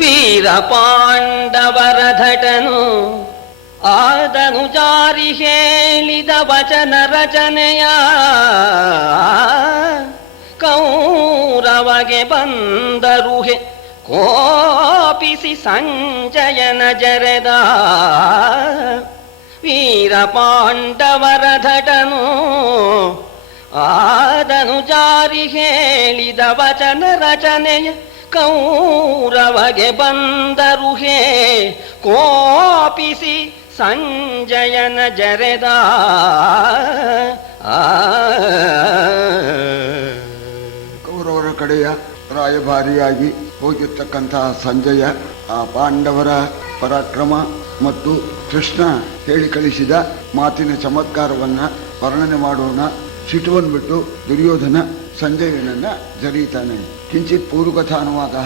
ವೀರ ಪಾಂಡವರ ಧಟನು ಆದನು ಜಾರಿ ಹೇಳಿದ ವಚನ ರಚನೆಯ ಕೌರವಗೆ ಬಂದರು ಕೋಪಿಸಿ ಸಂಜಯನ ಜರೆದ ವೀರ ಪಾಂಡವರ ಧಟನು ಆದನು ಜಾರಿ ಹೇಳಿದ ವಚನ ರಚನೆಯ ಕೌರವಗೆ ಬಂದರು ಕೋಪಿಸಿ ಸಂಜಯನ ಜರೆದ ಕೌರವರ ಕಡೆಯ ರಾಯಭಾರಿಯಾಗಿ ಹೋಗಿರ್ತಕ್ಕಂತಹ ಸಂಜಯ ಆ ಪಾಂಡವರ ಪರಾಕ್ರಮ ಮತ್ತು ಕೃಷ್ಣ ಹೇಳಿ ಕಳಿಸಿದ ಮಾತಿನ ಚಮತ್ಕಾರವನ್ನ ವರ್ಣನೆ ಮಾಡೋಣ. ಸಿಟುವನ್ನು ಬಿಟ್ಟು ದುರ್ಯೋಧನ ಸಂಜಯನನ್ನ ಜರೀತಾನೆ. ಕಿಂಚಿತ್ ಪೂರ್ವಕಥಾನುವಾದ.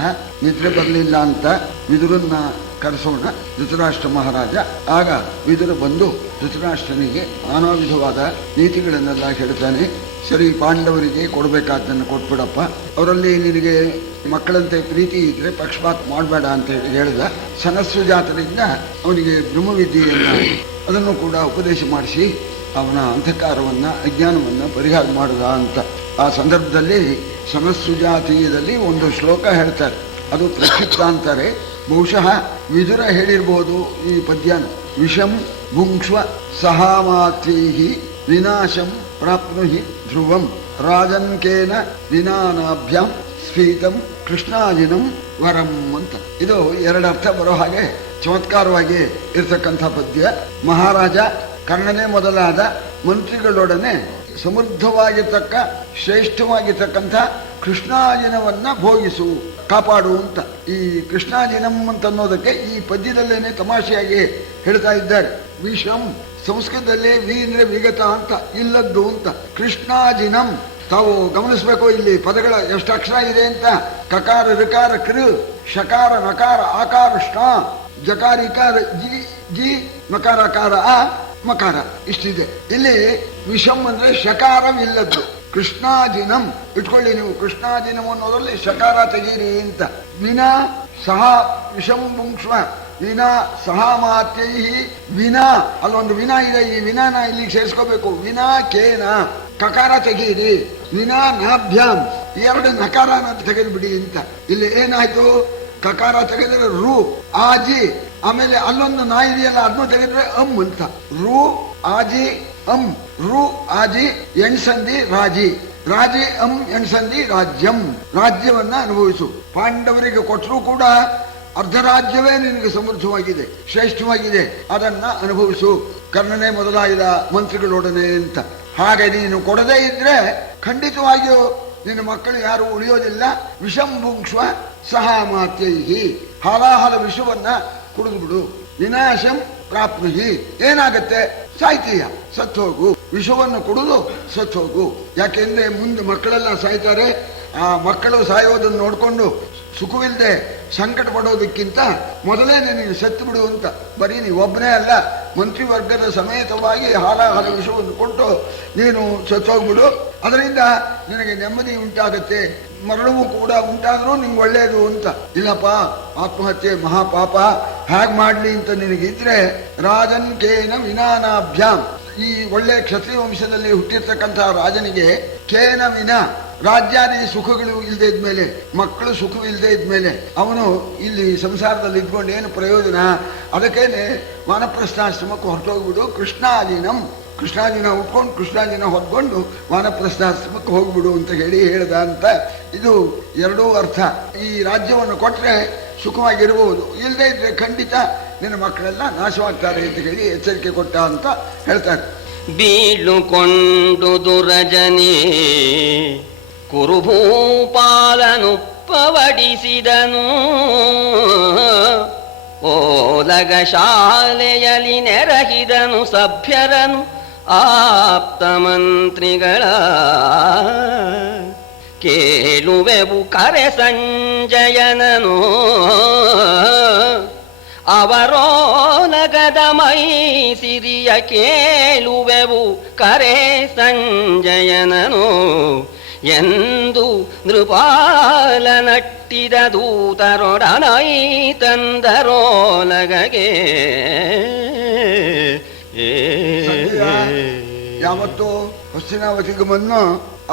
ನಿದ್ರೆ ಬರಲಿಲ್ಲ ಅಂತ ವಿದುರನ್ನ ಕರೆಸೋಣ ಧೃತರಾಷ್ಟ್ರ ಮಹಾರಾಜ. ಆಗ ವಿದುರ ಬಂದು ಧೃತರಾಷ್ಟ್ರನಿಗೆ ನಾನಾ ವಿಧವಾದ ನೀತಿಗಳನ್ನೆಲ್ಲ ಹೇಳ್ತಾನೆ. ಸರಿ, ಪಾಂಡವರಿಗೆ ಕೊಡಬೇಕಾದ್ದನ್ನು ಕೊಟ್ಬಿಡಪ್ಪ, ಅವರಲ್ಲಿ ನಿನಗೆ ಮಕ್ಕಳಂತೆ ಪ್ರೀತಿ ಇದ್ರೆ ಪಕ್ಷಪಾತ ಮಾಡಬೇಡ ಅಂತ ಹೇಳಿದ. ಸನಸ್ಸುಜಾತರಿಂದ ಅವನಿಗೆ ಬ್ರಹ್ಮವಿದ್ಯೆಯನ್ನು ಅದನ್ನು ಕೂಡ ಉಪದೇಶ ಮಾಡಿಸಿ ಅವನ ಅಂಧಕಾರವನ್ನ ಅಜ್ಞಾನವನ್ನ ಪರಿಹಾರ ಮಾಡಿದ ಅಂತ. ಆ ಸಂದರ್ಭದಲ್ಲಿ ಸನಸ್ಸುಜಾತೀಯದಲ್ಲಿ ಒಂದು ಶ್ಲೋಕ ಹೇಳ್ತಾರೆ, ಅದು ಪ್ರಕ್ಷಿಪ್ತ ಅಂತಾರೆ. ಬಹುಶಃ ವಿದುರ ಹೇಳಿರ್ಬೋದು ಈ ಪದ್ಯನ. ವಿಷಂ ಭುಂಕ್ಷ್ವ ಸಹಾಮಾತ್ಯೈಹಿ ವಿನಾಶಂ ಪ್ರಾಪ್ನುಹಿ ಧ್ರುವಂ ರಾಜನ್ಕೇನ ವಿನಾನಾಭ್ಯಾಂ ಸ್ಫೀತಂ ಕೃಷ್ಣಾಜಿನಂ ವರಂ ಅಂತ. ಇದು ಎರಡರ್ಥ ಬರೋ ಹಾಗೆ ಚಮತ್ಕಾರವಾಗಿ ಇರ್ತಕ್ಕಂಥ ಪದ್ಯ. ಮಹಾರಾಜ ಕರ್ಣನೇ ಮೊದಲಾದ ಮಂತ್ರಿಗಳೊಡನೆ ಸಮೃದ್ಧವಾಗಿರ್ತಕ್ಕ ಶ್ರೇಷ್ಠವಾಗಿರ್ತಕ್ಕಂಥ ಕೃಷ್ಣಾಜಿನವನ್ನ ಭೋಗಿಸು, ಕಾಪಾಡು ಅಂತ. ಈ ಕೃಷ್ಣಾಜಿನಂ ಅಂತ ಅನ್ನೋದಕ್ಕೆ ಈ ಪದ್ಯದಲ್ಲೇನೆ ತಮಾಷೆಯಾಗಿ ಹೇಳ್ತಾ ಇದ್ದಾರೆ. ವಿಷಂ ಸಂಸ್ಕೃತದಲ್ಲಿ ವಿ ಅಂದ್ರೆ ವಿಗತ ಅಂತ, ಇಲ್ಲದ್ದು ಅಂತ. ಕೃಷ್ಣಾಜಿನಂ ತಾವು ಗಮನಿಸಬೇಕು, ಇಲ್ಲಿ ಪದಗಳ ಎಷ್ಟು ಅಕ್ಷರ ಇದೆ ಅಂತ. ಕಕಾರ ಋಕಾರ ಕೃ, ಶಕಾರ ನಕಾರ ಆಕಾರ ಶ್ನ, ಜಕಾರಿಕಾರ ಜಿ ಜಿ, ಮಕಾರಕಾರ ಆ, ಮಕಾರ ಇಷ್ಟಿದೆ. ಇಲ್ಲಿ ವಿಷಂ ಅಂದ್ರೆ ಶಕಾರವಿಲ್ಲದ್ದು. ಕೃಷ್ಣಾಜಿನಂ ಇಟ್ಕೊಳ್ಳಿ ನೀವು. ಕೃಷ್ಣಾಜಿನಂ ಅನ್ನೋದ್ರಲ್ಲಿ ಶಕಾರ ತೆಗೀರಿ ಅಂತ. ವಿನಾ ಸಹ ವಿಷಂ ಪುಂಕ್ಷ್ವ ವಿನಾ ಸಹಾಮಾತ್ಯೈಹಿ ವಿನಾ, ಅಲ್ಲೊಂದು ವಿನಾ ಇದೆ, ಈ ವಿನಾನ ಇಲ್ಲಿಗೆ ಸೇರಿಸ್ಕೋಬೇಕು. ವಿನಾ ಕೇನ ಕಕಾರ ತೆಗೀರಿ, ವಿನಾ ನಾಭ್ಯಾಂ ಎರಡು ನಕಾರನ ತೆಗೆದು ಬಿಡಿ ಅಂತ. ಇಲ್ಲಿ ಏನಾಯ್ತು, ಕಕಾರ ತೆಗೆದ್ರೆ ರು ಆಜಿ, ಆಮೇಲೆ ಅಲ್ಲೊಂದು ನಾ ಇದೆಯಲ್ಲ ಅದನ್ನು ತೆಗೆದ್ರೆ ಅಂ ಅಂತ. ರು ಆಜಿ ಅಂ, ರು ಆಜಿ ಎಣ್ಸಂದಿ ರಾಜಿ, ರಾಜಿ ಅಂ ಎಣ್ಸಂದಿ ರಾಜ್ಯಂ, ರಾಜ್ಯವನ್ನ ಅನುಭವಿಸು. ಪಾಂಡವರಿಗೆ ಕೊಟ್ಟರೂ ಕೂಡ ಅರ್ಧ ರಾಜ್ಯವೇ ನಿನಗೆ ಸಮೃದ್ಧವಾಗಿದೆ, ಶ್ರೇಷ್ಠವಾಗಿದೆ, ಅದನ್ನ ಅನುಭವಿಸು ಕರ್ಣನೇ ಮೊದಲಾದ ಮಂತ್ರಿಗಳೊಡನೆ ಅಂತ. ಹಾಗೆ ನೀನು ಕೊಡದೇ ಇದ್ರೆ ಖಂಡಿತವಾಗಿಯೂ ನಿನ್ನ ಮಕ್ಕಳು ಯಾರು ಉಳಿಯೋದಿಲ್ಲ. ವಿಷಂ ಭುಂಕ್ಷ್ವ ಸಹಾಮಾತ್ಯೈಹಿ, ಹಾಲಾಹಲ ವಿಷವನ್ನ ಕುಡಿದು ಬಿಡು. ವಿನಾಶಂ ಪ್ರಾಪ್ನುಹಿ, ಏನಾಗತ್ತೆ, ಸಾಯ್ತೀಯ, ಸತ್ತೋಗು. ವಿಷವನ್ನು ಕುಡಿದು ಸತ್ತೋಗು. ಯಾಕೆಂದ್ರೆ ಮುಂದೆ ಮಕ್ಕಳೆಲ್ಲ ಸಾಯ್ತಾರೆ. ಆ ಮಕ್ಕಳು ಸಾಯೋದನ್ನು ನೋಡ್ಕೊಂಡು ಸುಖವಿಲ್ಲದೆ ಸಂಕಟ ಪಡೋದಕ್ಕಿಂತ ಮೊದಲೇ ನೀನು ಸತ್ತು ಬಿಡು ಅಂತ. ಬರೀ ನೀವು ಒಬ್ಬನೇ ಅಲ್ಲ, ಮಂತ್ರಿವರ್ಗದ ಸಮೇತವಾಗಿ ಹಾಲಾಹಲ ವಿಷವನ್ನು ಕೊಟ್ಟು ನೀನು ಸತ್ತೋಗ್ಬಿಡು. ಅದರಿಂದ ನಿನಗೆ ನೆಮ್ಮದಿ ಉಂಟಾಗತ್ತೆ, ಮರಣವೂ ಕೂಡ ಉಂಟಾದ್ರೂ ನಿಂಗೆ ಒಳ್ಳೆಯದು ಅಂತ. ಇಲ್ಲಪ್ಪ, ಆತ್ಮಹತ್ಯೆ ಮಹಾಪಾಪ, ಹೇಗೆ ಮಾಡ್ಲಿ ಅಂತ ನಿನಗಿದ್ರೆ ರಾಜನ್ ಕೇನ ವಿನಾನಾಭ್ಯಾಂ, ಈ ಒಳ್ಳೆ ಕ್ಷತ್ರಿಯ ವಂಶದಲ್ಲಿ ಹುಟ್ಟಿರ್ತಕ್ಕಂತಹ ರಾಜನಿಗೆ ಕೇನ ವಿನ ರಾಜ್ಯಾದಿ ಸುಖಗಳು ಇಲ್ಲದೆ ಇದ್ಮೇಲೆ, ಮಕ್ಕಳು ಸುಖವಿಲ್ಲದೆ ಇದ್ಮೇಲೆ ಅವನು ಇಲ್ಲಿ ಸಂಸಾರದಲ್ಲಿ ಇದ್ಕೊಂಡು ಏನು ಪ್ರಯೋಜನ? ಅದಕ್ಕೇನೆ ವಾನಪ್ರಸ್ಥಾಶ್ರಮಕ್ಕೆ ಹೊರಟೋಗ್ಬಿಡು. ಕೃಷ್ಣಾಜಿನಂ, ಕೃಷ್ಣಾಜಿನ ಉಟ್ಕೊಂಡು ಕೃಷ್ಣಾಜಿನ ಹೊತ್ಕೊಂಡು ವಾನಪ್ರಸ್ಥಾಶ್ರಮಕ್ಕೆ ಹೋಗ್ಬಿಡು ಅಂತ ಹೇಳ್ದ ಅಂತ. ಇದು ಎರಡೂ ಅರ್ಥ. ಈ ರಾಜ್ಯವನ್ನು ಕೊಟ್ರೆ ಸುಖವಾಗಿರಬಹುದು, ಇಲ್ಲದೆ ಇದ್ರೆ ಖಂಡಿತ ನಿನ್ನ ಮಕ್ಕಳೆಲ್ಲ ನಾಶವಾಗ್ತಾರೆ ಅಂತ ಹೇಳಿ ಎಚ್ಚರಿಕೆ ಕೊಟ್ಟ ಅಂತ ಹೇಳ್ತಾರೆ. ಬೀಳುಕೊಂಡು ದುರಜನೇ ಕುರುಭೂಪಾಲನು ಪವಡಿಸಿದನು. ಓಲಗ ಶಾಲೆಯಲ್ಲಿ ನೆರಹಿದನು ಸಭ್ಯರನು ಆಪ್ತ ಮಂತ್ರಿಗಳ. ಕೇಳುವೆವು ಕರೆ ಸಂಜಯನನು ಅವರೋಲಗದ ಮೈಸಿರಿಯ. ಕೇಳುವೆವು ಕರೆ ಸಂಜಯನನು ಎಂದು ನೃಪಾಲ ನಟ್ಟಿದ ದೂತರೊಡನೈ ತಂದರೋಲಗಗೆ. ಯಾವತ್ತು ಹಸ್ತಿನಾವತಿಗೆ ಬಂದು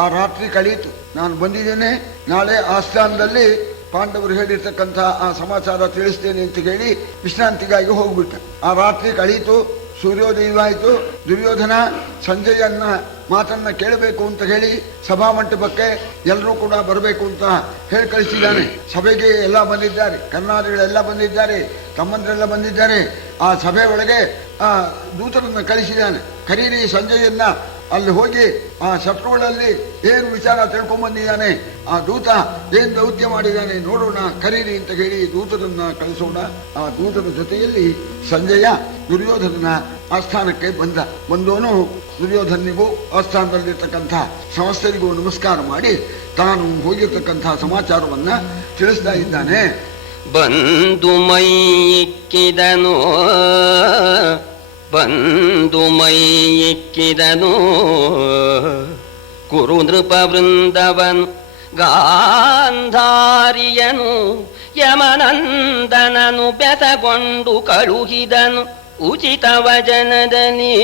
ಆ ರಾತ್ರಿ ಕಳೀತು. ನಾನು ಬಂದಿದ್ದೇನೆ, ನಾಳೆ ಆಸ್ಥಾನದಲ್ಲಿ ಪಾಂಡವರು ಹೇಳಿರ್ತಕ್ಕಂಥ ಆ ಸಮಾಚಾರ ತಿಳಿಸ್ತೇನೆ ಅಂತ ಹೇಳಿ ವಿಶ್ರಾಂತಿಗಾಗಿ ಹೋಗ್ಬಿಟ್ಟ. ಆ ರಾತ್ರಿ ಕಳೀತು, ಸೂರ್ಯೋದಯವಾಯಿತು. ದುರ್ಯೋಧನ ಸಂಜಯನ್ನ ಮಾತನ್ನ ಕೇಳಬೇಕು ಅಂತ ಹೇಳಿ ಸಭಾಮಂಟಪಕ್ಕೆ ಎಲ್ಲರೂ ಕೂಡ ಬರಬೇಕು ಅಂತ ಹೇಳಿ ಕಳಿಸಿದ್ದಾನೆ. ಸಭೆಗೆ ಎಲ್ಲ ಬಂದಿದ್ದಾರೆ, ಕರ್ನಾಟಕಗಳೆಲ್ಲ ಬಂದಿದ್ದಾರೆ, ತಮ್ಮಂದರೆಲ್ಲ ಬಂದಿದ್ದಾರೆ. ಆ ಸಭೆ ಒಳಗೆ ಆ ದೂತರನ್ನು ಕಳಿಸಿದ್ದಾನೆ. ಕರೀರಿ ಸಂಜಯನ್ನ, ಅಲ್ಲಿ ಹೋಗಿ ಆ ಶತ್ರುಗಳಲ್ಲಿ ಏನು ವಿಚಾರ ತಿಳ್ಕೊಂಡ್ಬಂದಿದ್ದಾನೆ, ಆ ದೂತ ಏನ್ ದೌತ್ಯ ಮಾಡಿದ್ದಾನೆ ನೋಡೋಣ, ಕರೀರಿ ಅಂತ ಹೇಳಿ ದೂತರನ್ನ ಕಳಿಸೋಣ. ಆ ದೂತನ ಜೊತೆಯಲ್ಲಿ ಸಂಜಯ ದುರ್ಯೋಧನನ ಆಸ್ಥಾನಕ್ಕೆ ಬಂದವನು ದುರ್ಯೋಧನಿಗೂ ಆಸ್ಥಾನದಲ್ಲಿರ್ತಕ್ಕಂಥ ಸಮಸ್ತರಿಗೂ ನಮಸ್ಕಾರ ಮಾಡಿ ತಾನು ಹೋಗಿರ್ತಕ್ಕಂಥ ಸಮಾಚಾರವನ್ನ ತಿಳಿಸ್ತಾ ಇದ್ದಾನೆ. ಬಂದು ಮೈಯಿಕ್ಕಿದನು ಕುರು ನೃಪ ವೃಂದವನು ಗಾಂಧಾರಿಯನು ಯಮನಂದನನು ಬೆಸಗೊಂಡು ಕಳುಹಿದನು ಉಚಿತ ವಚನದಲ್ಲಿ.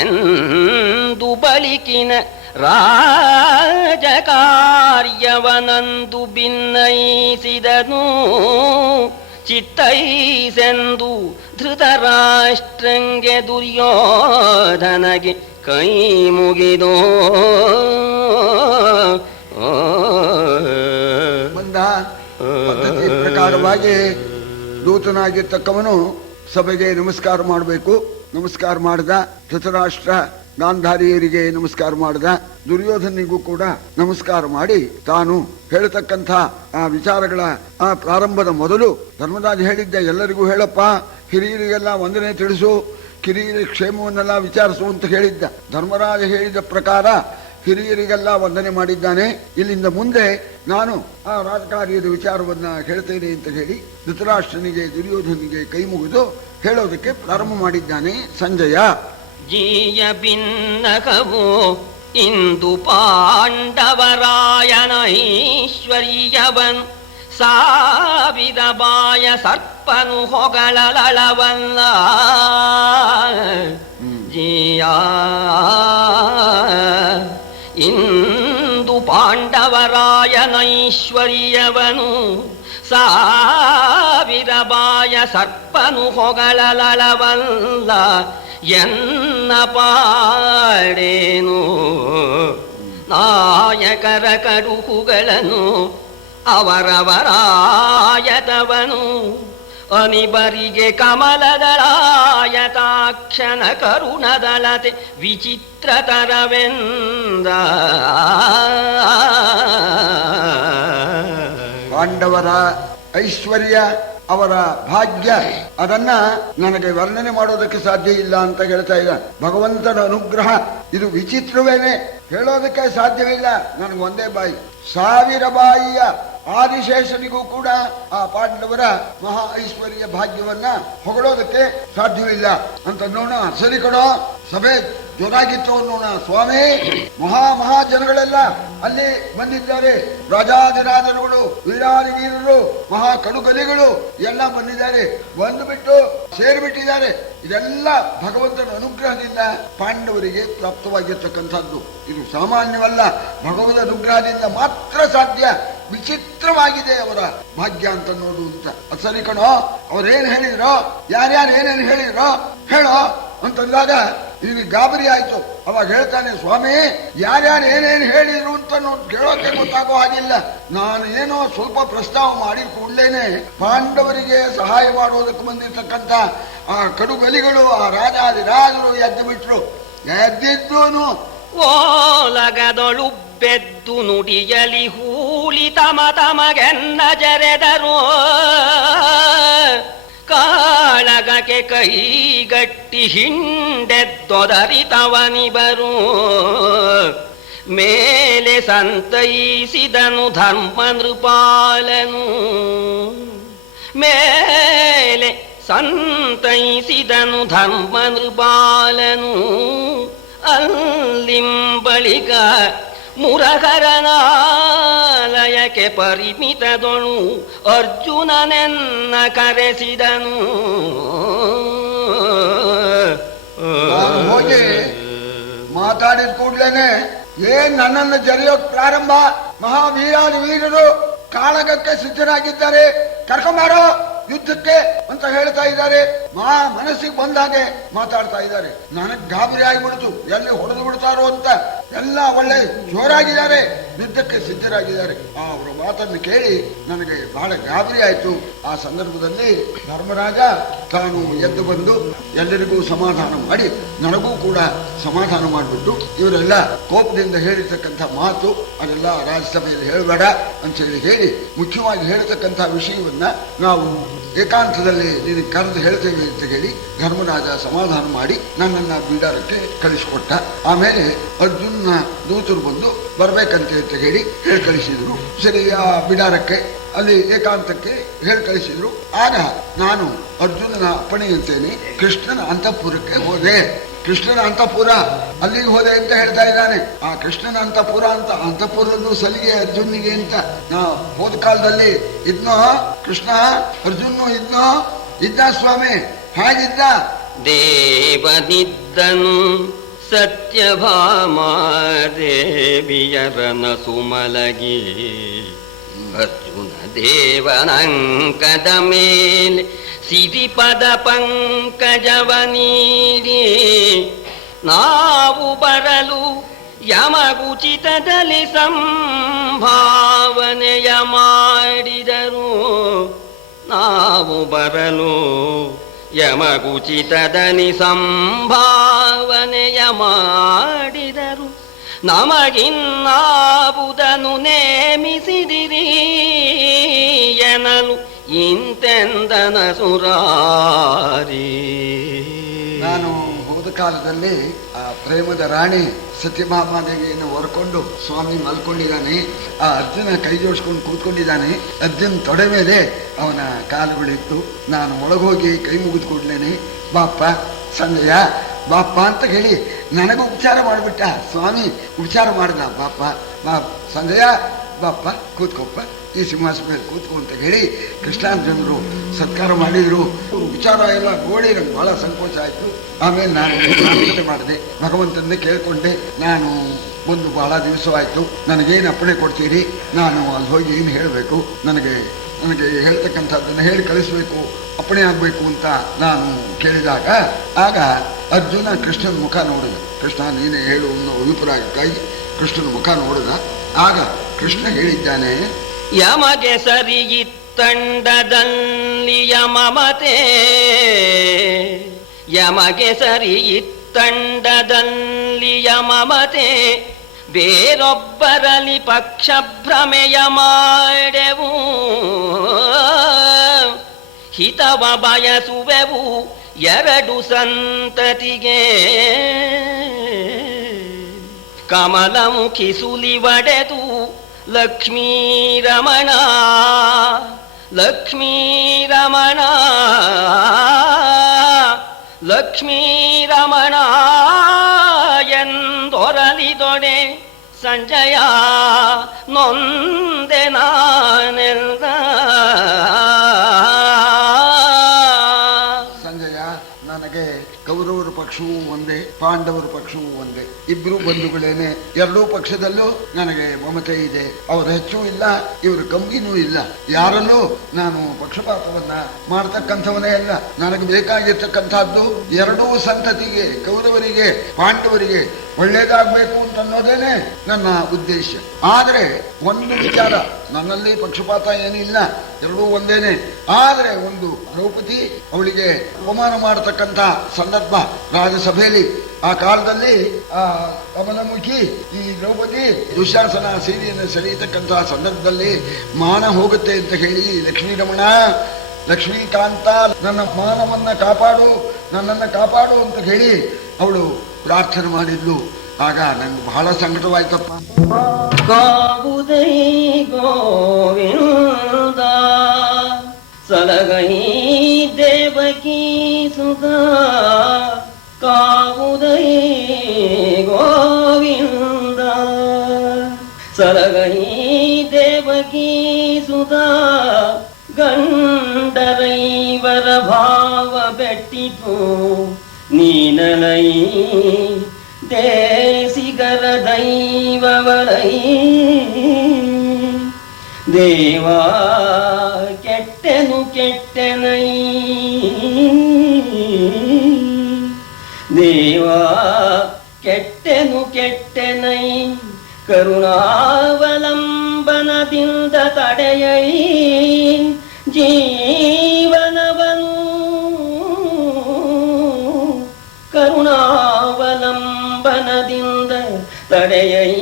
ಎಂದು ಬಳಿಕಿನ ರಾಜಕಾರ್ಯವನಂದು ಭಿನ್ನಯಿಸಿದನು ಚಿತ್ತೈಸೆಂದು ಧೃತರಾಷ್ಟ್ರಂಗೆ ದುರ್ಯೋಧನಗೆ ಕೈ ಮುಗಿದೋ. ಬಂದ ಪದ್ಧತಿ ಪ್ರಕಾರವಾಗಿ ದೂತನಾಗಿರ್ತಕ್ಕವನು ಸಭೆಗೆ ನಮಸ್ಕಾರ ಮಾಡಬೇಕು. ನಮಸ್ಕಾರ ಮಾಡಿದ. ಧೃತರಾಷ್ಟ್ರ ಗಾಂಧಾರಿಯರಿಗೆ ನಮಸ್ಕಾರ ಮಾಡಿದ. ದುರ್ಯೋಧನಿಗೂ ಕೂಡ ನಮಸ್ಕಾರ ಮಾಡಿ ತಾನು ಹೇಳ್ತಕ್ಕಂಥ ಆ ವಿಚಾರಗಳ ಆ ಪ್ರಾರಂಭದ ಮೊದಲು ಧರ್ಮರಾಜ ಹೇಳಿದ್ದ ಎಲ್ಲರಿಗೂ ಹೇಳಪ್ಪ, ಹಿರಿಯರಿಗೆಲ್ಲ ವಂದನೆ ತಿಳಿಸು, ಕಿರಿಯರ ಕ್ಷೇಮವನ್ನೆಲ್ಲ ವಿಚಾರಿಸು ಅಂತ ಹೇಳಿದ್ದ. ಧರ್ಮರಾಜ ಹೇಳಿದ ಪ್ರಕಾರ ಹಿರಿಯರಿಗೆಲ್ಲ ವಂದನೆ ಮಾಡಿದ್ದಾನೆ. ಇಲ್ಲಿಂದ ಮುಂದೆ ನಾನು ಆ ರಾಜಕಾರ್ಯದ ವಿಚಾರವನ್ನ ಹೇಳ್ತೇನೆ ಅಂತ ಹೇಳಿ ಧೃತರಾಷ್ಟ್ರನಿಗೆ ದುರ್ಯೋಧನಿಗೆ ಕೈ ಮುಗಿದು ಹೇಳೋದಕ್ಕೆ ಪ್ರಾರಂಭ ಮಾಡಿದ್ದಾನೆ ಸಂಜಯ. ಜೀಯ ಭಿನ್ನಕವೋ ಇಂದು ಪಾಂಡವರಾಯನ ಐಶ್ವರ್ಯವನ್ ಸಾವಿರ ಬಾಯ ಸರ್ಪನು ಹೊಗಳಲಳವಲ್ಲ. ಜೀಯ ಇಂದು ಪಾಂಡವರಾಯನ ಐಶ್ವರ್ಯವನು ಸಾವಿರ ಬಾಯ ಸರ್ಪನು ಹೊಗಳಲಳವಲ್ಲ. ಎನ್ನ ಪಾಡೇನು ನಾಯಕರ ಕಡುಹುಗಳನ್ನು ಅವರವರಾಯತವನು ಅನಿಬರಿಗೆ ಕಮಲದಳಾಯತಾಕ್ಷಣ ಕರುಣದಳತೆ ವಿಚಿತ್ರತರವೆಂದ. ಪಾಂಡವರ ಐಶ್ವರ್ಯ, ಅವರ ಭಾಗ್ಯ, ಅದನ್ನ ನನಗೆ ವರ್ಣನೆ ಮಾಡೋದಕ್ಕೆ ಸಾಧ್ಯ ಇಲ್ಲ ಅಂತ ಹೇಳ್ತಾ ಇದ್ದ. ಭಗವಂತನ ಅನುಗ್ರಹ ಇದು ವಿಚಿತ್ರವೇನೆ, ಹೇಳೋದಕ್ಕೆ ಸಾಧ್ಯವಿಲ್ಲ. ನನಗೆ ಒಂದೇ ಬಾಯಿ, ಸಾವಿರ ಬಾಯಿಯ ಆದಿಶೇಷನಿಗೂ ಕೂಡ ಆ ಪಾಂಡವರ ಮಹಾ ಐಶ್ವರ್ಯ ಭಾಗ್ಯವನ್ನ ಹೊಗಳೋದಕ್ಕೆ ಸಾಧ್ಯವಿಲ್ಲ ಅಂತ ನೋಡ. ಸರಿ ಕಡೋ, ಸಭೆ ಜೋರಾಗಿತ್ತು ಅನ್ನೋಣ. ಸ್ವಾಮಿ, ಮಹಾ ಜನಗಳೆಲ್ಲ ಅಲ್ಲಿ ಬಂದಿದ್ದಾರೆ. ರಾಜಾದಿರಾಜರುಗಳು, ವೀರಾದಿ ವೀರರು, ಮಹಾ ಕಡುಗಲಿಗಳು ಎಲ್ಲ ಬಂದಿದ್ದಾರೆ. ಬಂದುಬಿಟ್ಟು ಸೇರಿಬಿಟ್ಟಿದ್ದಾರೆ. ಇದೆಲ್ಲ ಭಗವಂತನ ಅನುಗ್ರಹದಿಂದ ಪಾಂಡವರಿಗೆ ಪ್ರಾಪ್ತವಾಗಿರ್ತಕ್ಕಂಥದ್ದು. ಇದು ಸಾಮಾನ್ಯವಲ್ಲ, ಭಗವದ್ ಅನುಗ್ರಹದಿಂದ ಮಾತ್ರ ಸಾಧ್ಯ. ವಿಚಿತ್ರವಾಗಿದೆ ಅವರ ಭಾಗ್ಯ ಅಂತ ನೋಡು ಅಂತ. ಅದು ಸರಿ ಕಣೋ, ಅವ್ರೇನ್ ಹೇಳಿದ್ರೋ, ಯಾರ್ಯಾರು ಏನೇನು ಹೇಳಿದ್ರೋ ಹೇಳೋ ಅಂತಂದಾಗ ಇಲ್ಲಿ ಗಾಬರಿ ಆಯ್ತು. ಅವಾಗ ಹೇಳ್ತಾನೆ, ಸ್ವಾಮಿ ಯಾರ್ಯಾರು ಏನೇನು ಹೇಳಿದ್ರು ಅಂತ ಕೇಳೋಕೆ ಗೊತ್ತಾಗೋ ಹಾಗಿಲ್ಲ. ನಾನು ಏನೋ ಸ್ವಲ್ಪ ಪ್ರಸ್ತಾವ ಮಾಡಿದ ಕೂಡಲೇನೆ ಪಾಂಡವರಿಗೆ ಸಹಾಯ ಮಾಡೋದಕ್ಕೆ ಬಂದಿರ್ತಕ್ಕಂಥ ಆ ಕಡುಗಲಿಗಳು, ಆ ರಾಜಾದಿರಾಜರು ಎದ್ದು ಬಿಟ್ರು. ಎದ್ದಿದ್ದೂನು ಓಲಗದೊಳು ಬೆದ್ದು ನುಡಿಯಲಿ ಹೂಳಿ ತಮಗೆನ್ನ ಜರೆದರು. ಕಾಳಗಕ್ಕೆ ಕೈಗಟ್ಟಿ ಹಿಂಡೆದ್ದೊದರಿತವನಿಬರು. ಮೇಲೆ ಸಂತೈಸಿದನು ಧರ್ಮ ನೃಪಾಲನು. ಮೇಲೆ ಸಂತೈಸಿದನು ಧರ್ಮ ನೃಪಾಲನು. ಅಲ್ಲಿಂಬಳಿಗ ಮುರಹರನಾಲಯಕ್ಕೆ ಪರಿಮಿತದೊಳು ಅರ್ಜುನನೆನ್ನ ಕರೆಸಿದನು. ನಾನು ಹೋಗಿ ಮಾತಾಡಿದ ಕೂಡ್ಲೇನೆ ನನ್ನನ್ನು ಜರಿಯೋಕ್ ಪ್ರಾರಂಭ. ಮಹಾವೀರಾದಿ ವೀರರು ಕಾಳಗಕ್ಕೆ ಸಿದ್ಧರಾಗಿದ್ದಾರೆ, ಕರ್ಕೊಂಬಾರೋ ಯುದ್ಧಕ್ಕೆ ಅಂತ ಹೇಳ್ತಾ ಇದ್ದಾರೆ. ಮನಸ್ಸಿಗೆ ಬಂದಾಗೆ ಮಾತಾಡ್ತಾ ಇದ್ದಾರೆ. ನನಗೆ ಗಾಬರಿ ಆಗಿಬಿಡ್ತು, ಎಲ್ಲಿ ಹೊಡೆದು ಬಿಡ್ತಾರೋ ಅಂತ. ಎಲ್ಲ ಒಳ್ಳೆ ಜೋರಾಗಿದ್ದಾರೆ, ಯುದ್ಧಕ್ಕೆ ಸಿದ್ಧರಾಗಿದ್ದಾರೆ. ಅವರ ಮಾತನ್ನು ಕೇಳಿ ನನಗೆ ಬಹಳ ಗಾಬರಿ ಆಯ್ತು. ಆ ಸಂದರ್ಭದಲ್ಲಿ ಧರ್ಮರಾಜ ತಾನು ಎದ್ದು ಬಂದು ಎಲ್ಲರಿಗೂ ಸಮಾಧಾನ ಮಾಡಿ ನನಗೂ ಕೂಡ ಸಮಾಧಾನ ಮಾಡಿಬಿಟ್ಟು, ಇವರೆಲ್ಲ ಕೋಪದಿಂದ ಹೇಳಿರ್ತಕ್ಕಂಥ ಮಾತು ಅದೆಲ್ಲ ರಾಜ್ಯಸಭೆಯಲ್ಲಿ ಹೇಳಬೇಡ ಅಂತ ಹೇಳಿ ಮುಖ್ಯವಾಗಿ ಹೇಳ್ತಕ್ಕಂಥ ವಿಷಯವನ್ನ ನಾವು ಏಕಾಂತದಲ್ಲಿ ನೀನು ಕರೆದು ಹೇಳ್ತೇವೆ ಅಂತ ಹೇಳಿ ಧರ್ಮರಾಜ ಸಮಾಧಾನ ಮಾಡಿ ನನ್ನನ್ನ ಬಿಡಾರಕ್ಕೆ ಕಳಿಸಿಕೊಟ್ಟ. ಆಮೇಲೆ ಅರ್ಜುನ ದೂತರು ಬಂದು ಬರ್ಬೇಕಂತೆ ಅಂತ ಹೇಳಿ ಹೇಳಿ ಕಳಿಸಿದ್ರು. ಸರಿ, ಆ ಬಿಡಾರಕ್ಕೆ ಅಲ್ಲಿ ಏಕಾಂತಕ್ಕೆ ಹೇಳಿ ಕಳಿಸಿದ್ರು. ಆಗ ನಾನು ಅರ್ಜುನನ ಅಪ್ಪಣೆಯಂತೇನೆ ಕೃಷ್ಣನ ಅಂತಃಪುರಕ್ಕೆ ಹೋದೆ. ಕೃಷ್ಣನ ಅಂತಃಪುರ ಅಲ್ಲಿಗೆ ಹೋದೆ ಅಂತ ಹೇಳ್ತಾ ಇದ್ದಾನೆ. ಆ ಕೃಷ್ಣನ ಅಂತಃಪುರ ಅಂತ ಅಂತಃಪುರದ್ದು ಸಲಿಗೆ ಅರ್ಜುನಿಗೆ ಅಂತ ನಾ ಹೋದ ಕಾಲದಲ್ಲಿ ಇದ್ನೋ ಕೃಷ್ಣ, ಅರ್ಜುನು ಇದ್ದ ಸ್ವಾಮಿ. ಹೇಗಿದ್ದ? ದೇವನಿದ್ದನು ಸತ್ಯಭಾಮಾದೇವಿಯರನ ಸುಮಲಗಿ ಅರ್ಜುನ ದೇವನಂಕದ ಮೇಲೆ ಸಿರಿಪದ ಪಂಕಜವ ನೀಡಿ ನಾವು ಬರಲು ಯಮಗುಚಿತದಲ್ಲಿ ಸಂಭಾವನೆಯ ಮಾಡಿದರು. ನಾವು ಬರಲು ಯಮಗುಚಿತದಲ್ಲಿ ಸಂಭಾವನೆಯ ಮಾಡಿದರು. ನಮಗಿನ್ನಾವುದನ್ನು ನೇಮಿಸಿದಿರಿ ಎನ್ನಲು ಇಂತೆಂದನ ಸುರಾರಿ. ನಾನು ಹೋದ ಕಾಲದಲ್ಲಿ ಆ ಪ್ರೇಮದ ರಾಣಿ ಸತ್ಯಭಾಮಾದೇವಿಯನ್ನು ಹೊರ್ಕೊಂಡು ಸ್ವಾಮಿ ಮಲ್ಕೊಂಡಿದ್ದಾನೆ. ಆ ಅರ್ಜುನ ಕೈ ಜೋಡಿಸ್ಕೊಂಡು ಕೂತ್ಕೊಂಡಿದ್ದಾನೆ. ಅರ್ಜುನ್ ತೊಡೆ ಮೇಲೆ ಅವನ ಕಾಲುಗಳಿತ್ತು. ನಾನು ಒಳಗೋಗಿ ಕೈ ಮುಗಿದು ಕೊಡ್ಲೇನೆ, ಬಾಪ್ಪ ಸಂಜಯ ಬಾಪ್ಪ ಅಂತ ಹೇಳಿ ನನಗೂ ಉಪಚಾರ ಮಾಡಿಬಿಟ್ಟ. ಸ್ವಾಮಿ ಉಪಚಾರ ಮಾಡಿದ. ಬಾಪ ಸಂಜಯ ಬಾಪ್ಪ ಕೂತ್ಕೊಪ್ಪ, ಈ ಸಿಂಹಾಸನ ಮೇಲೆ ಕೂತ್ಕೊ ಅಂತ ಹೇಳಿ ಕೃಷ್ಣಾರ್ಜುನರು ಸತ್ಕಾರ ಮಾಡಿದ್ರು. ವಿಚಾರ ಎಲ್ಲ ನೋಡಿ ನನಗೆ ಬಹಳ ಸಂಕೋಚ ಆಯಿತು. ಆಮೇಲೆ ನಾನು ಪ್ರಾರ್ಥನೆ ಮಾಡಿದೆ, ಭಗವಂತನೇ ಕೇಳ್ಕೊಂಡೆ. ನಾನು ಒಂದು ಬಹಳ ದಿವಸವಾಯಿತು, ನನಗೇನು ಅಪ್ಪಣೆ ಕೊಡ್ತೀರಿ? ನಾನು ಅಲ್ಲಿ ಹೋಗಿ ಏನು ಹೇಳಬೇಕು? ನನಗೆ ಹೇಳ್ತಕ್ಕಂಥದ್ದನ್ನು ಹೇಳಿ ಕಳಿಸ್ಬೇಕು, ಅಪ್ಪಣೆ ಆಗಬೇಕು ಅಂತ ನಾನು ಕೇಳಿದಾಗ ಆಗ ಅರ್ಜುನ ಕೃಷ್ಣನ ಮುಖ ನೋಡಿದ. ಕೃಷ್ಣ ನೀನೇ ಹೇಳು ಅನ್ನೋ ಅಭಿಪ್ರಾಯಕ್ಕಾಗಿ ಕೃಷ್ಣನ ಮುಖ ನೋಡಿದ. ಆಗ ಕೃಷ್ಣ ಹೇಳಿದ್ದಾನೆ, ಯಮಗೆ ಸರಿಯಿತ್ತಂಡದಲ್ಲಿ ಯಮಮತೆ, ಯಮಗೆ ಸರಿಯಿತ್ತಂಡದಲ್ಲಿ ಯಮಮತೆ, ಬೇರೊಬ್ಬರಲ್ಲಿ ಪಕ್ಷ ಭ್ರಮೆಯ ಮಾಡೆವು, ಹಿತವ ಬಯಸುವೆವು ಎರಡು ಸಂತತಿಗೆ. ಕಮಲಮುಖಿ ಸುಲಿವಡೆದು ಲಕ್ಷ್ಮೀರಮಣ ಲಕ್ಷ್ಮೀರಮಣ ಲಕ್ಷ್ಮೀರಮಣ ಎಂದೊರಲಿದೊಡೆ ಸಂಜಯ ನೊಂದೆ ನಾನೆಲ್ಲ. ಸಂಜಯ, ನನಗೆ ಕೌರವರ ಪಕ್ಷವೂ ಒಂದೇ, ಪಾಂಡವರ ಪಕ್ಷವೂ ಒಂದೇ, ಇಬ್ರು ಬಂಧುಗಳೇನೆ. ಎರಡೂ ಪಕ್ಷದಲ್ಲೂ ನನಗೆ ಮಮತೆ ಇದೆ. ಅವರು ಹೆಚ್ಚು ಇಲ್ಲ, ಇವರು ಕಮ್ಮಿನೂ ಇಲ್ಲ. ಯಾರಲ್ಲೂ ನಾನು ಪಕ್ಷಪಾತವನ್ನ ಮಾಡ್ತಕ್ಕಂಥವನೇ ಅಲ್ಲ. ನನಗೆ ಬೇಕಾಗಿರ್ತಕ್ಕಂಥದ್ದು ಎರಡೂ ಸಂತತಿಗೆ, ಕೌರವರಿಗೆ ಪಾಂಡವರಿಗೆ ಒಳ್ಳೇದಾಗಬೇಕು ಅಂತ ಅನ್ನೋದೇನೆ ನನ್ನ ಉದ್ದೇಶ. ಆದರೆ ಒಂದು ವಿಚಾರ, ನನ್ನಲ್ಲಿ ಪಕ್ಷಪಾತ ಏನಿಲ್ಲ, ಎರಡೂ ಒಂದೇನೆ. ಆದರೆ ಒಂದು ದ್ರೌಪದಿ, ಅವಳಿಗೆ ಅವಮಾನ ಮಾಡತಕ್ಕಂಥ ಸಂದರ್ಭ ರಾಜಸಭೆಯಲ್ಲಿ. ಆ ಕಾಲದಲ್ಲಿ ಆ ಕಮಲಮುಖಿ ಈ ದ್ರೌಪದಿ ದುಶ್ಯಾಸನ ಸೀರೆಯನ್ನು ಸೆಳೆಯತಕ್ಕಂತಹ ಸಂದರ್ಭದಲ್ಲಿ ಮಾನ ಹೋಗುತ್ತೆ ಅಂತ ಹೇಳಿ ಲಕ್ಷ್ಮೀರಮಣ ಲಕ್ಷ್ಮೀಕಾಂತ ನನ್ನ ಮಾನವನ್ನ ಕಾಪಾಡು, ನನ್ನನ್ನು ಕಾಪಾಡು ಅಂತ ಹೇಳಿ ಅವಳು ಪ್ರಾರ್ಥನೆ ಮಾಡಿದ್ಲು. ಆಗ ನಂಗೆ ಬಹಳ ಸಂಕಟವಾಯ್ತಪ್ಪ. ಕಾವುದೈ ಗೋವಿಂದ ಸಲಗೈ ದೇವಕಿ ಸುತ, ಕಾವುದೈ ಹುಟ್ಟಿತು ನೀನಲೈ ದೇಸಿಗರ ದೈವವಲೈ ದೇವಾ ಕೆಟ್ಟೆನು ಕೆಟ್ಟೆನೈ ದೇವಾ ಕೆಟ್ಟೆನು ಕೆಟ್ಟೆನೈ ಕರುಣಾವಲಂಬನದಿಂದ ತಡೆಯೈ ಜೀವನವನು ಕರುಣಾವಲಂಬನದಿಂದ ತಡೆಯೈ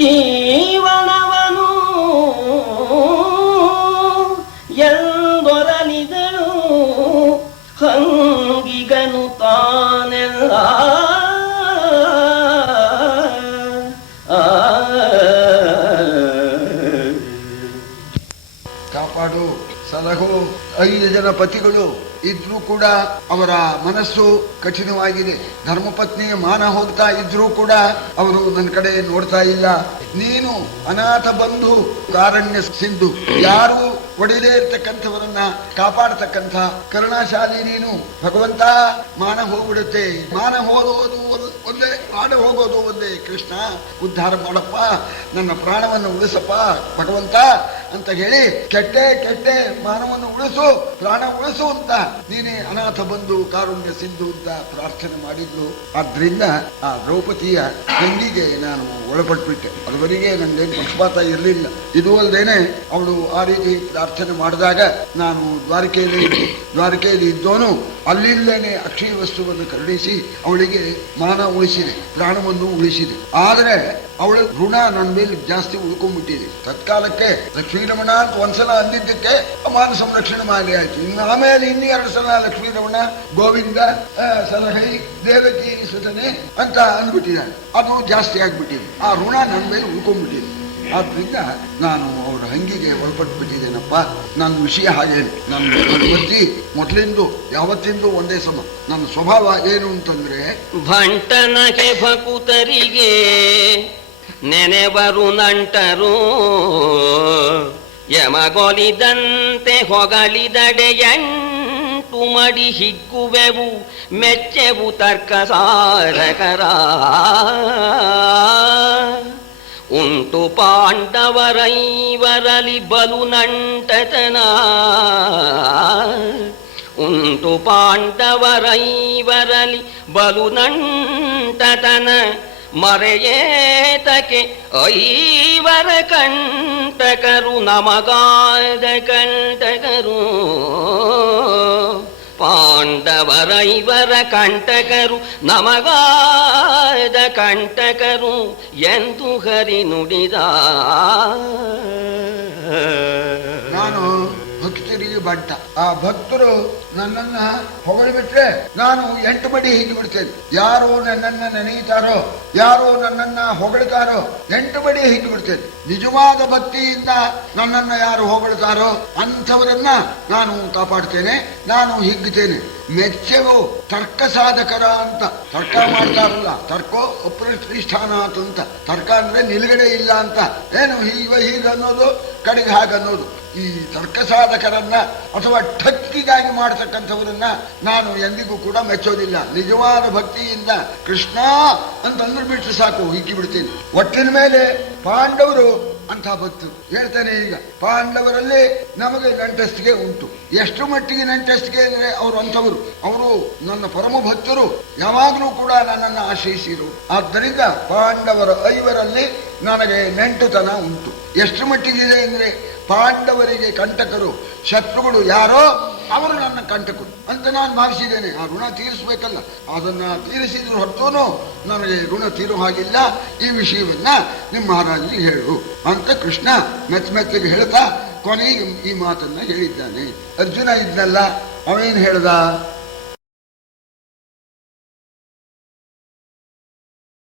ಜೀವನವನು ಎಂದೊರಲಿದಳು ಹಂಗಿಗನು ತಾನೆಲ್ಲ ಕಾಪಾಡು ಸಲಹು. 5 ಜನ ಪತಿಗಳು ಇದ್ರೂ ಕೂಡ ಅವರ ಮನಸ್ಸು ಕಠಿಣವಾಗಿದೆ. ಧರ್ಮಪತ್ನಿಯ ಮಾನ ಹೋಗ್ತಾ ಇದ್ರೂ ಕೂಡ ಅವರು ನನ್ನ ಕಡೆ ನೋಡ್ತಾ ಇಲ್ಲ. ನೀನು ಅನಾಥ ಬಂಧು ಕಾರಣ್ಯ ಸಿಂಧು, ಯಾರು ಒಡೆಯದೇ ಇರ್ತಕ್ಕಂಥವರನ್ನ ಕಾಪಾಡತಕ್ಕಂಥ ಕರುಣಾಶಾಲಿ ನೀನು. ಭಗವಂತ, ಮಾನ ಹೋಗ್ಬಿಡುತ್ತೆ, ಮಾನ ಹೋಗೋದು ಒಂದೇ, ಪ್ರಾಣ ಹೋಗೋದು ಒಂದೇ. ಕೃಷ್ಣ ಉದ್ಧಾರ ಮಾಡಪ್ಪ, ನನ್ನ ಪ್ರಾಣವನ್ನು ಉಳಿಸಪ್ಪ ಭಗವಂತ ಅಂತ ಹೇಳಿ ಕೆಟ್ಟೆ ಕೆಟ್ಟೆ ಮಾನವನ್ನು ಉಳಿಸು, ಪ್ರಾಣ ಉಳಿಸು ಅಂತ ನೀನೇ ಅನಾಥ ಬಂಧು ಕಾರುಣ್ಯ ಸಿಂಧು ಅಂತ ಪ್ರಾರ್ಥನೆ ಮಾಡಿದ್ಲು. ಆದ್ರಿಂದ ಆ ದ್ರೌಪದಿಯ ತಂಗಿಗೆ ನಾನು ಒಳಪಟ್ಬಿಟ್ಟೆ. ಅದುವರೆಗೆ ನಂದೇನು ಪಕ್ಷಪಾತ ಇರಲಿಲ್ಲ. ಇದು ಅಲ್ಲದೇನೆ ಅವಳು ಆ ರೀತಿ ಪ್ರಾರ್ಥನೆ ಮಾಡಿದಾಗ ನಾನು ದ್ವಾರಕೆಯಲ್ಲಿ ಇದ್ದೋನು ಅಲ್ಲಿಂದಲೇ ಅಕ್ಷಯ ವಸ್ತುವನ್ನು ಕರುಣಿಸಿ ಅವಳಿಗೆ ಮಾನ ಉಳಿಸಿದೆ, ಪ್ರಾಣವನ್ನು ಉಳಿಸಿದೆ. ಆದರೆ ಅವಳ ಋಣ ನನ್ನ ಮೇಲೆ ಜಾಸ್ತಿ ಉಳ್ಕೊಂಡ್ಬಿಟ್ಟಿದೆ. ತತ್ಕಾಲಕ್ಕೆ ಲಕ್ಷ್ಮೀರಮಣ ಅಂತ ಒಂದ್ಸಲ ಅಂದಿದ್ದಕ್ಕೆ ಮಾನ ಸಂರಕ್ಷಣೆ ಮಾಡಿ ಆಯ್ತು. ಇನ್ನು ಆಮೇಲೆ 2 ಸಲ ಲಕ್ಷ್ಮೀರಮಣ ಗೋವಿಂದ ಸಲಹೈ ದೇವಕಿ ಸುತನೆ ಅಂತ ಅಂದ್ಬಿಟ್ಟಿದ್ದಾರೆ. ಅದು ಜಾಸ್ತಿ ಆಗ್ಬಿಟ್ಟಿದೆ. ಆ ಋಣ ನನ್ನ ಮೇಲೆ ಉಳ್ಕೊಂಡ್ಬಿಟ್ಟಿದೆ. ಆದ್ರಿಂದ ನಾನು ಅವರ ಹಂಗಿಗೆ ಒಳಪಟ್ಬಿಟ್ಟಿದ್ದೇನಪ್ಪ. ನನ್ನ ವಿಷಯ ಹಾಗೆ, ನನ್ನ ಬುದ್ಧಿ ಮೊದಲಿಂದು ಯಾವತ್ತಿಂದು ಒಂದೇ ಸಮ. ನನ್ನ ಸ್ವಭಾವ ಏನು ಅಂತಂದ್ರೆ, ಭಂಟನಗೆ ಭಕುತರಿಗೆ ನೆನೆಬರು ನಂಟರು, ಯಮಗೊಲಿದಂತೆ ಹೊಗಳಿದಡೆ 8 ಮಡಿ ಹಿಗ್ಗುವೆವು, ಮೆಚ್ಚೆವು ತರ್ಕ ಸಾಧಕರ. ಉಂಟು ಪಾಂಡವರೈವರಲಿ ಬಲು ನಂಟತನ, ಉಂಟು ಪಾಂಡವರೈವರಲಿ ಬಲು ನಂಟತನ. ಮರೆಯೇತಕೆ 5 ಕಂಟಕರು ನಮಗಾದ ಕಂಟಕರು, ಪಾಂಡವರೈವರ ಕಂಟಕರು ನಮಗಾದ ಕಂಟಕರು ಎಂದು ಹರಿ ನುಡಿದ. ನಾನು ಭಕ್ತರಿಗೆ ಬಂಟ. ಆ ಭಕ್ತರು ನನ್ನನ್ನ ಹೊಗಳಿಬಿಟ್ರೆ ನಾನು 8 ಮಡಿ ಹಿಗ್ಗಿಬಿಡ್ತೇನೆ. ಯಾರು ನನ್ನನ್ನ ನೆನೆಯುತ್ತಾರೋ, ಯಾರು ನನ್ನನ್ನ ಹೊಗಳ್ತಾರೋ 8 ಮಡಿ ಹಿಗ್ಗಿಬಿಡ್ತೇನೆ. ನಿಜವಾದ ಭಕ್ತಿಯಿಂದ ನನ್ನನ್ನ ಯಾರು ಹೊಗಳ್ತಾರೋ ಅಂಥವರನ್ನ ನಾನು ಕಾಪಾಡ್ತೇನೆ, ನಾನು ಹಿಗ್ಗುತ್ತೇನೆ. ಮೆಚ್ಚವು ತರ್ಕ ಸಾಧಕರ ಅಂತ ತರ್ಕ ಮಾಡ್ತಾರಲ್ಲ, ತರ್ಕೋ ಅಪ್ರತಿಷ್ಠಾನಾತ್ ಅಂತ. ತರ್ಕ ಅಂದ್ರೆ ನಿಲುಗಡೆ ಇಲ್ಲ ಅಂತ. ಏನು ಹೀಗನ್ನೋದು, ಕಡೆಗೆ ಹಾಗನ್ನೋದು. ಈ ತರ್ಕ ಸಾಧಕರನ್ನ ಅಥವಾ ಠಕ್ಕಿಗಾಗಿ ಮಾಡತಕ್ಕಂಥವರನ್ನ ನಾನು ಎಂದಿಗೂ ಕೂಡ ಮೆಚ್ಚೋದಿಲ್ಲ. ನಿಜವಾದ ಭಕ್ತಿಯಿಂದ ಕೃಷ್ಣ ಅಂತ ಅಂದ್ರು ಬಿಟ್ಟರೆ ಸಾಕು, ಹಿಕ್ಕಿ ಬಿಡ್ತೀನಿ. ಒಟ್ಟಿನ ಮೇಲೆ ಪಾಂಡವರು ಅಂತ ಭಕ್ತರು. ಹೇಳ್ತಾನೆ ಈಗ, ಪಾಂಡವರಲ್ಲಿ ನಮಗೆ ನಂಟಸ್ತಿಗೆ ಉಂಟು. ಎಷ್ಟು ಮಟ್ಟಿಗೆ ನಂಟಸ್ತಿಗೆ ಅಂದ್ರೆ ಅವರು ಅಂಥವರು, ಅವರು ನನ್ನ ಪರಮ ಭಕ್ತರು, ಯಾವಾಗಲೂ ಕೂಡ ನನ್ನನ್ನು ಆಶ್ರಯಿಸಿರು. ಆದ್ದರಿಂದ ಪಾಂಡವರ 5ರಲ್ಲಿ ನನಗೆ ನೆಂಟುತನ ಉಂಟು. ಎಷ್ಟು ಮಟ್ಟಿಗಿದೆ ಅಂದ್ರೆ, ಪಾಂಡವರಿಗೆ ಕಂಟಕರು ಶತ್ರುಗಳು ಯಾರೋ ಅವರು ನನ್ನ ಕಂಟಕರು ಅಂತ ನಾನು ಭಾವಿಸಿದ್ದೇನೆ. ಆ ಋಣ ತೀರಿಸ್ಬೇಕಲ್ಲ, ಅದನ್ನ ತೀರಿಸಿದ್ರು ಹೊರತೋನು ನನಗೆ ಋಣ ತೀರೋ ಹಾಗಿಲ್ಲ. ಈ ವಿಷಯವನ್ನ ನಿಮ್ಮ ಮಹಾರಾಜನಿಗೆ ಹೇಳು ಅಂತ ಕೃಷ್ಣ ಮೆಚ್ಚಗೆ ಹೇಳ್ತಾ ಕೊನೆಗೆ ಈ ಮಾತನ್ನ ಹೇಳಿದ್ದಾನೆ. ಅರ್ಜುನ ಇದ್ನಲ್ಲ, ಅವೇನು ಹೇಳ್ದ,